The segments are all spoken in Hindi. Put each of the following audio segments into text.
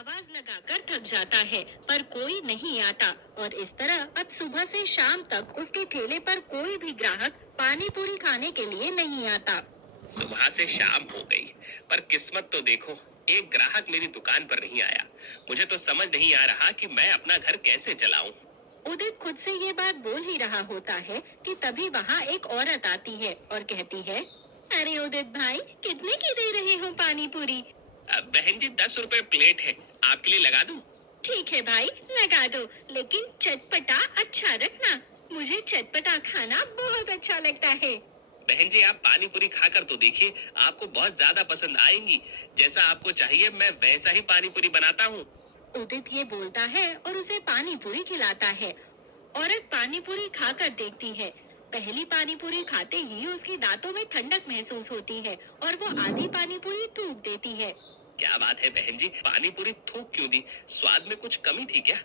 आवाज लगाकर थक जाता है पर कोई नहीं आता और इस तरह अब सुबह से शाम तक उसके ठेले पर कोई भी ग्राहक पानी पूरी खाने के लिए नहीं आता। सुबह से शाम हो गई, पर किस्मत तो देखो, एक ग्राहक मेरी दुकान पर नहीं आया। मुझे तो समझ नहीं आ रहा कि मैं अपना घर कैसे चलाऊं। उदित खुद से ये बात बोल ही रहा होता है कि तभी वहाँ एक औरत आती है और कहती है, अरे उदित भाई, कितने की दे रहे हो पानी पूरी? बहन जी, 10 रुपए प्लेट है, आपके लिए लगा दूं? ठीक है भाई, लगा दो, लेकिन चटपटा अच्छा रखना। मुझे चटपटा खाना बहुत अच्छा लगता है। बहन जी, आप पानी पूरी खाकर तो देखिए, आपको बहुत ज्यादा पसंद आएंगी। जैसा आपको चाहिए मैं वैसा ही पानी पूरी बनाता हूँ। उदित ये बोलता है और उसे पानी पूरी खिलाता है। औरत पानी पूरी खाकर देखती है। पहली पानी पूरी खाते ही उसके दांतों में ठंडक महसूस होती है और वो आधी पानी पूरी थूक देती है। क्या बात है बहन जी, पानी पूरी थूक क्यों दी? स्वाद में कुछ कमी थी क्या?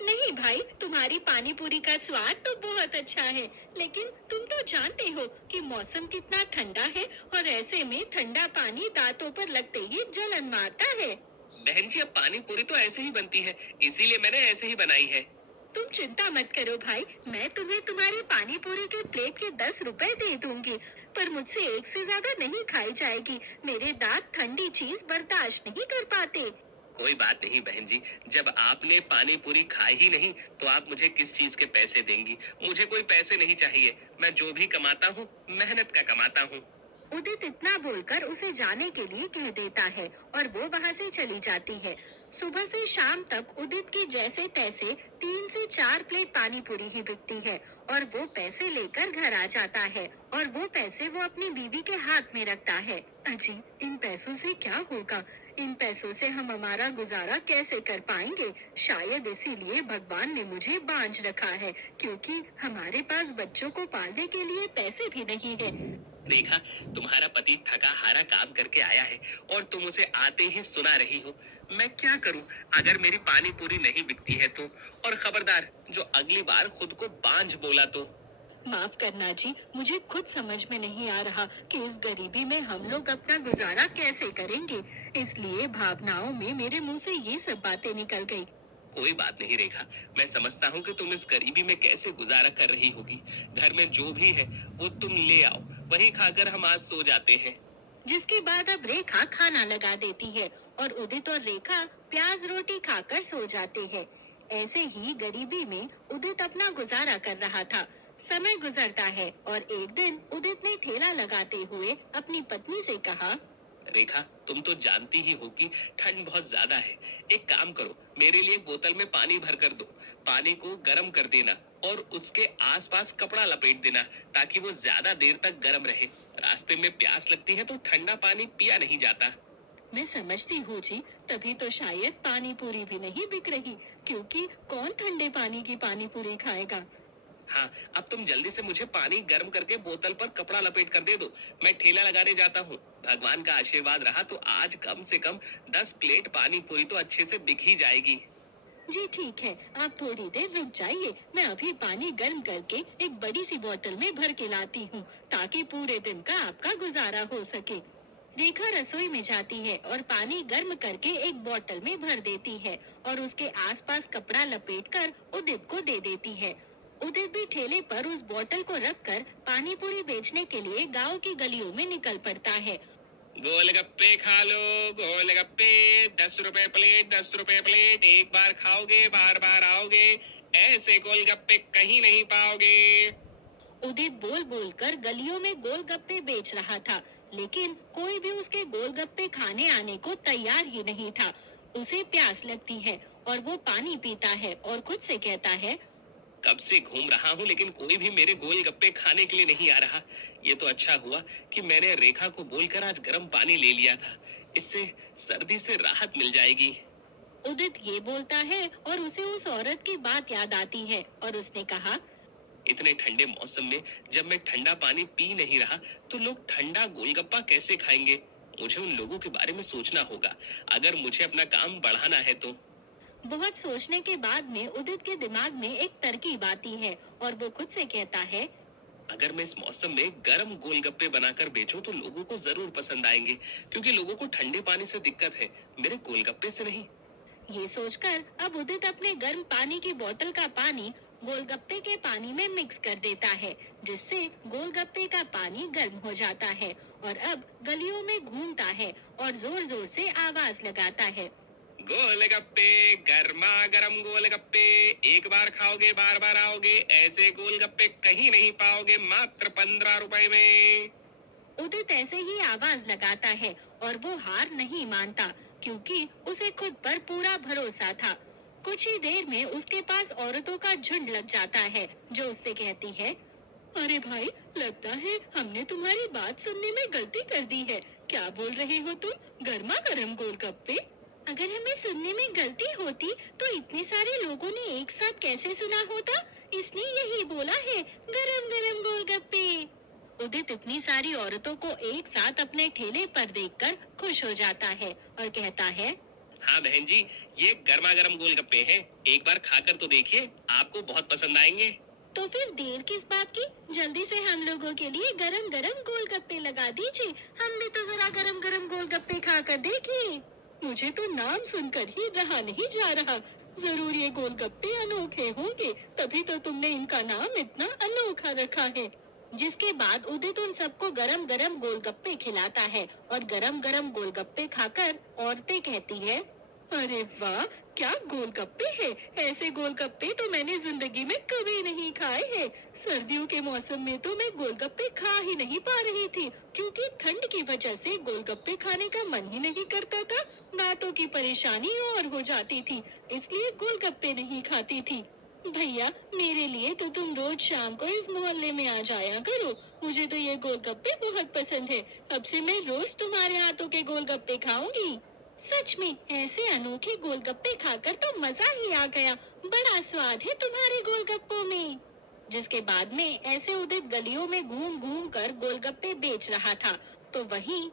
नहीं भाई, तुम्हारी पानी पूरी का स्वाद तो बहुत अच्छा है, लेकिन तुम तो जानते हो कि मौसम कितना ठंडा है और ऐसे में ठंडा पानी दांतों पर लगते ही जलन मारता है। बहन जी, अब पानी पूरी तो ऐसे ही बनती है, इसीलिए मैंने ऐसे ही बनाई है। तुम चिंता मत करो भाई, मैं तुम्हें तुम्हारी पानी पूरी के प्लेट के 10 रुपए दे दूंगी, पर मुझसे एक से ज्यादा नहीं खाई जाएगी। मेरे दांत ठंडी चीज बर्दाश्त नहीं कर पाते। कोई बात नहीं बहन जी, जब आपने पानी पूरी खाई ही नहीं तो आप मुझे किस चीज के पैसे देंगी? मुझे कोई पैसे नहीं चाहिए, मैं जो भी कमाता हूँ मेहनत का कमाता हूँ। उदित इतना बोलकर उसे जाने के लिए कह देता है और वो वहाँ से चली जाती है। सुबह से शाम तक उदित की जैसे तैसे 3 से 4 प्लेट पानी पूरी ही बिकती है और वो पैसे लेकर घर आ जाता है और वो पैसे वो अपनी बीवी के हाथ में रखता है। अजी, इन पैसों से क्या होगा? इन पैसों से हम हमारा गुजारा कैसे कर पाएंगे? शायद इसीलिए भगवान ने मुझे बांझ रखा है, क्योंकि हमारे पास बच्चों को पालने के लिए पैसे भी नहीं है। रेखा, तुम्हारा पति थका हारा काम करके आया है और तुम उसे आते ही सुना रही हो। मैं क्या करूं अगर मेरी पानी पूरी नहीं बिकती है तो? और खबरदार, जो अगली बार खुद को बांझ बोला तो। माफ करना जी, मुझे खुद समझ में नहीं आ रहा कि इस गरीबी में हम लोग अपना गुजारा कैसे करेंगे, इसलिए भावनाओं में मेरे मुंह से ये सब बातें निकल गई। कोई बात नहीं रेखा, मैं समझता हूँ कि तुम इस गरीबी में कैसे गुजारा कर रही होगी। घर में जो भी है वो तुम ले आओ, वही खाकर हम आज सो जाते हैं। जिसके बाद अब रेखा खाना लगा देती है और उदित और रेखा प्याज रोटी खाकर सो जाते हैं। ऐसे ही गरीबी में उदित अपना गुजारा कर रहा था। समय गुजरता है और एक दिन उदित ने ठेला लगाते हुए अपनी पत्नी से कहा, रेखा, तुम तो जानती ही हो कि ठंड बहुत ज्यादा है। एक काम करो, मेरे लिए एक बोतल में पानी भर कर दो। पानी को गर्म कर देना और उसके आसपास कपड़ा लपेट देना, ताकि वो ज्यादा देर तक गर्म रहे। रास्ते में प्यास लगती है तो ठंडा पानी पिया नहीं जाता। मैं समझती हूँ जी, तभी तो शायद पानी पूरी भी नहीं बिक रही, क्योंकि कौन ठंडे पानी की पानी पूरी खाएगा। हाँ, अब तुम जल्दी से मुझे पानी गर्म करके बोतल पर कपड़ा लपेट कर दे दो। मैं ठेला लगाने जाता हूँ। भगवान का आशीर्वाद रहा तो आज कम से कम 10 प्लेट पानी पूरी तो अच्छे से बिक ही जाएगी। जी ठीक है, आप थोड़ी देर रुक जाइए, मैं अभी पानी गर्म करके एक बड़ी सी बोतल में भर के लाती हूँ, ताकि पूरे दिन का आपका गुजारा हो सके। रेखा रसोई में जाती है और पानी गर्म करके एक बोतल में भर देती है और उसके आसपास कपड़ा लपेटकर उदित को दे देती है। उदित भी ठेले पर उस बोतल को रखकर पानी पूरी बेचने के लिए गांव की गलियों में निकल पड़ता है। गोलगप्पे खा लो, गोलगप्पे 10 रुपए प्लेट, 10 रुपए प्लेट। एक बार खाओगे बार बार आओगे, ऐसे गोलगप्पे कहीं नहीं पाओगे। उदित बोल बोल कर गलियों में गोलगप्पे बेच रहा था, लेकिन कोई भी उसके गोलगप्पे खाने आने को तैयार ही नहीं था। उसे प्यास लगती है और वो पानी पीता है और खुद से कहता है, कब से घूम रहा हूँ लेकिन कोई भी मेरे गोलगप्पे खाने के लिए नहीं आ रहा। ये तो अच्छा हुआ कि मैंने रेखा को बोलकर आज गर्म पानी ले लिया था। इससे सर्दी से राहत मिल जाएगी। उदित ये बोलता है और उसे उस औरत की बात याद आती है और उसने कहा, इतने ठंडे मौसम में जब मैं ठंडा पानी पी नहीं रहा तो लोग ठंडा गोलगप्पा कैसे खाएंगे? मुझे उन लोगों के बारे में सोचना होगा, अगर मुझे अपना काम बढ़ाना है तो। बहुत सोचने के बाद में उदित के दिमाग में एक तरकीब आती है और वो खुद से कहता है, अगर मैं इस मौसम में गर्म गोलगप्पे बनाकर बेचूं तो लोगों को जरूर पसंद आएंगे, क्योंकि लोगों को ठंडे पानी से दिक्कत है, मेरे गोलगप्पे से नहीं। ये सोचकर अब उदित अपने गर्म पानी की बोतल का पानी गोलगप्पे के पानी में मिक्स कर देता है, जिससे गोलगप्पे का पानी गर्म हो जाता है और अब गलियों में घूमता है और जोर जोर से आवाज लगाता है। गोलगप्पे, गर्मा गर्म गोलगप्पे, एक बार खाओगे बार बार आओगे, ऐसे गोलगप्पे कहीं नहीं पाओगे, मात्र 15 रुपए में। उदित ऐसे ही आवाज लगाता है और वो हार नहीं मानता, क्योंकि उसे खुद पर पूरा भरोसा था। कुछ ही देर में उसके पास औरतों का झुंड लग जाता है, जो उससे कहती है, अरे भाई, लगता है हमने तुम्हारी बात सुनने में गलती कर दी है। क्या बोल रहे हो तुम? गर्मा गर्म गोलगप्पे? अगर हमें सुनने में गलती होती तो इतने सारे लोगों ने एक साथ कैसे सुना होता? इसने यही बोला है, गरम गरम गोलगप्पे। उदित इतनी सारी औरतों को एक साथ अपने ठेले पर देखकर खुश हो जाता है और कहता है, हाँ बहन जी, ये गर्मा गर्म गोलगप्पे हैं, एक बार खाकर तो देखिए, आपको बहुत पसंद आएंगे। तो फिर देर किस बात की? जल्दी से हम लोगों के लिए गरम गरम गोलगप्पे लगा दीजिए। हम भी तो जरा गरम गरम गोलगप्पे खाकर देखें। मुझे तो नाम सुनकर ही रहा नहीं जा रहा। जरूर ये गोलगप्पे अनोखे होंगे, तभी तो तुमने इनका नाम इतना अनोखा रखा है। जिसके बाद उदित उन सबको गरम गरम गोलगप्पे खिलाता है और गरम गरम गोलगप्पे खाकर औरतें कहती है, अरे वाह, क्या गोलगप्पे हैं! ऐसे गोलगप्पे तो मैंने जिंदगी में कभी नहीं खाए हैं। सर्दियों के मौसम में तो मैं गोलगप्पे खा ही नहीं पा रही थी, क्योंकि ठंड की वजह से गोलगप्पे खाने का मन ही नहीं करता था। दांतों की परेशानी और हो जाती थी, इसलिए गोलगप्पे नहीं खाती थी। भैया, मेरे लिए तो तुम रोज शाम को इस मोहल्ले में आ जाया करो। मुझे तो ये गोलगप्पे बहुत पसंद है। अब से मैं रोज तुम्हारे हाथों के गोलगप्पे खाऊंगी। सच में ऐसे अनोखे गोलगप्पे खाकर तो मजा ही आ गया। बड़ा स्वाद है तुम्हारे गोलगप्पों में। जिसके बाद में ऐसे उदित गलियों में घूम घूम कर गोलगप्पे बेच रहा था, तो वहीं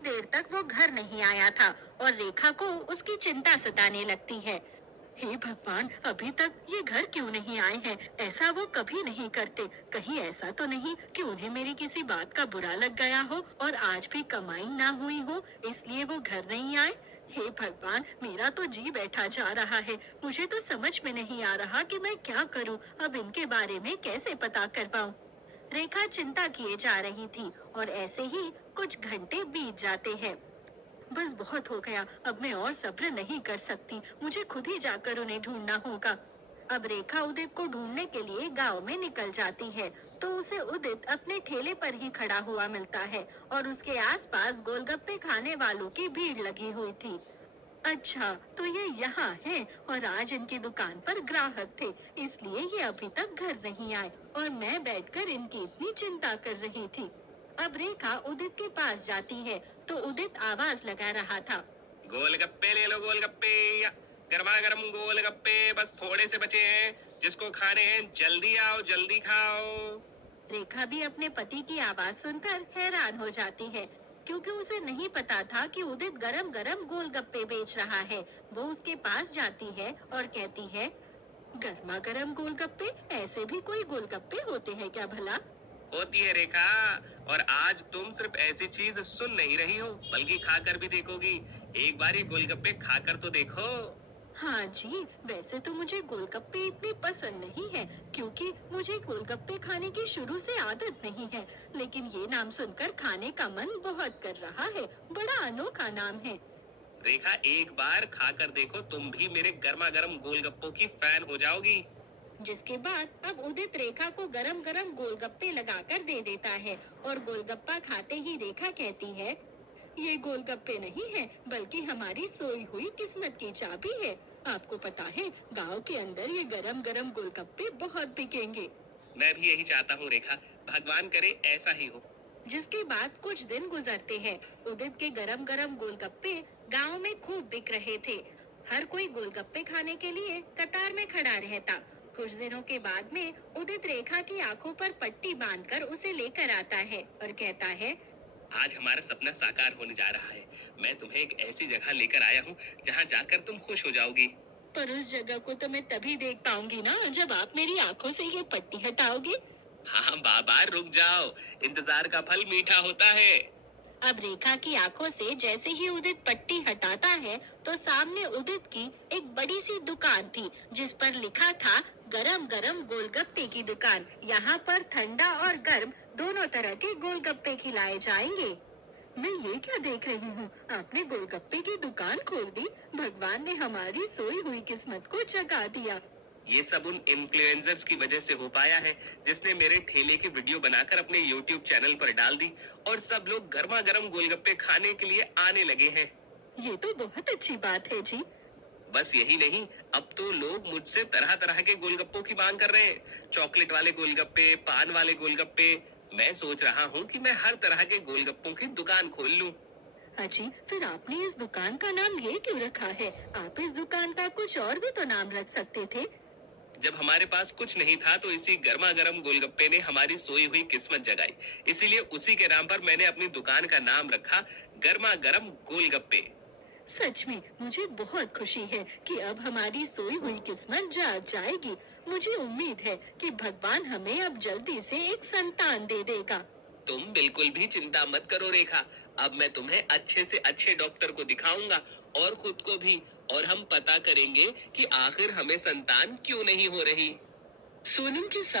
देर तक वो घर नहीं आया था और रेखा को उसकी चिंता सताने लगती है। हे भगवान, अभी तक ये घर क्यों नहीं आए हैं? ऐसा वो कभी नहीं करते। कहीं ऐसा तो नहीं कि उन्हें मेरी किसी बात का बुरा लग गया हो और आज भी कमाई ना हुई हो, इसलिए वो घर नहीं आए। हे भगवान, मेरा तो जी बैठा जा रहा है। मुझे तो समझ में नहीं आ रहा कि मैं क्या करूं। अब इनके बारे में कैसे पता कर पाऊं? रेखा चिंता किए जा रही थी और ऐसे ही कुछ घंटे बीत जाते हैं। बस बहुत हो गया, अब मैं और सब्र नहीं कर सकती। मुझे खुद ही जाकर उन्हें ढूंढना होगा। अब रेखा उदित को ढूंढने के लिए गांव में निकल जाती है, तो उसे उदित अपने ठेले पर ही खड़ा हुआ मिलता है और उसके आसपास गोलगप्पे खाने वालों की भीड़ लगी हुई थी। अच्छा, तो ये यहाँ है और आज इनकी दुकान पर ग्राहक थे, इसलिए ये अभी तक घर नहीं आए और मैं बैठकर इनकी इतनी चिंता कर रही थी। अब रेखा उदित के पास जाती है, तो उदित आवाज लगा रहा था, गोलगप्पे ले लो गोलगप्पे, गर्मा गर्म गोलगप्पे बस थोड़े से बचे हैं, जिसको खाने हैं जल्दी आओ जल्दी खाओ। रेखा भी अपने पति की आवाज सुनकर हैरान हो जाती है, क्योंकि उसे नहीं पता था कि उदित गरम गरम गोलगप्पे बेच रहा है। वो उसके पास जाती है और कहती है, गर्मा गर्म गोलगप्पे? ऐसे भी कोई गोलगप्पे होते हैं क्या भला? होती है रेखा, और आज तुम सिर्फ ऐसी चीज सुन नहीं रही हो बल्कि खाकर भी देखोगी। एक बार ये गोलगप्पे खाकर तो देखो। हाँ जी, वैसे तो मुझे गोलगप्पे इतने पसंद नहीं है, क्योंकि मुझे गोलगप्पे खाने की शुरू से आदत नहीं है। लेकिन ये नाम सुनकर खाने का मन बहुत कर रहा है। बड़ा अनोखा नाम है। रेखा, एक बार खाकर देखो, तुम भी मेरे गर्मा गर्म गोलगप्पों की फैन हो जाओगी। जिसके बाद अब उदित रेखा को गरम गरम गोलगप्पे लगाकर दे देता है और गोलगप्पा खाते ही रेखा कहती है, ये गोलगप्पे नहीं है, बल्कि हमारी सोई हुई किस्मत की चाबी है। आपको पता है, गांव के अंदर ये गरम गरम गोलगप्पे बहुत बिकेंगे। मैं भी यही चाहता हूँ रेखा, भगवान करे ऐसा ही हो। जिसके बाद कुछ दिन गुजरते हैं। उदित के गरम गरम गोलगप्पे गांव में खूब बिक रहे थे। हर कोई गोलगप्पे खाने के लिए कतार में खड़ा रहता। कुछ दिनों के बाद में उदित रेखा की आंखों पर पट्टी बांधकर उसे लेकर आता है और कहता है, आज हमारा सपना साकार होने जा रहा है। मैं तुम्हें एक ऐसी जगह लेकर आया हूँ जहाँ जाकर तुम खुश हो जाओगी। पर उस जगह को तो मैं तभी देख पाऊंगी ना, जब आप मेरी आंखों से ये पट्टी हटाओगे। हाँ बाबा, रुक जाओ, इंतजार का फल मीठा होता है। अब रेखा की आंखों से जैसे ही उदित पट्टी हटाता है तो सामने उदित की एक बड़ी सी दुकान थी जिस पर लिखा था गरम गरम गोलगप्पे की दुकान। यहाँ पर ठंडा और गर्म दोनों तरह के गोलगप्पे खिलाए जाएंगे। मैं ये क्या देख रही हूँ, आपने गोलगप्पे की दुकान खोल दी। भगवान ने हमारी सोई हुई किस्मत को जगा दिया। ये सब उन इन्फ्लुएंसर्स की वजह से हो पाया है जिसने मेरे ठेले की वीडियो बनाकर अपने YouTube चैनल पर डाल दी और सब लोग गर्मा गर्म गोलगप्पे खाने के लिए आने लगे हैं। ये तो बहुत अच्छी बात है जी। बस यही नहीं, अब तो लोग मुझसे तरह तरह के गोलगप्पों की मांग कर रहे हैं। चॉकलेट वाले गोलगप्पे, पान वाले गोलगप्पे। मैं सोच रहा हूँ कि मैं हर तरह के गोलगप्पों की दुकान खोल लूँ। अजी, फिर आपने इस दुकान का नाम ये क्यों रखा है? आप इस दुकान का कुछ और भी तो नाम रख सकते थे। जब हमारे पास कुछ नहीं था तो इसी गर्मा गर्म गोलगप्पे ने हमारी सोई हुई किस्मत जगाई। इसीलिए उसी के नाम पर मैंने अपनी दुकान का नाम रखा गर्मा गर्म गोलगप्पे। सच में मुझे बहुत खुशी है कि अब हमारी सोई हुई किस्मत जाग जाएगी। मुझे उम्मीद है कि भगवान हमें अब जल्दी से एक संतान दे देगा। तुम बिल्कुल भी चिंता मत करो रेखा। अब मैं तुम्हें अच्छे से अच्छे डॉक्टर को दिखाऊंगा और खुद को भी, और हम पता करेंगे कि आखिर हमें संतान क्यों नहीं हो रही। सोनम के साथ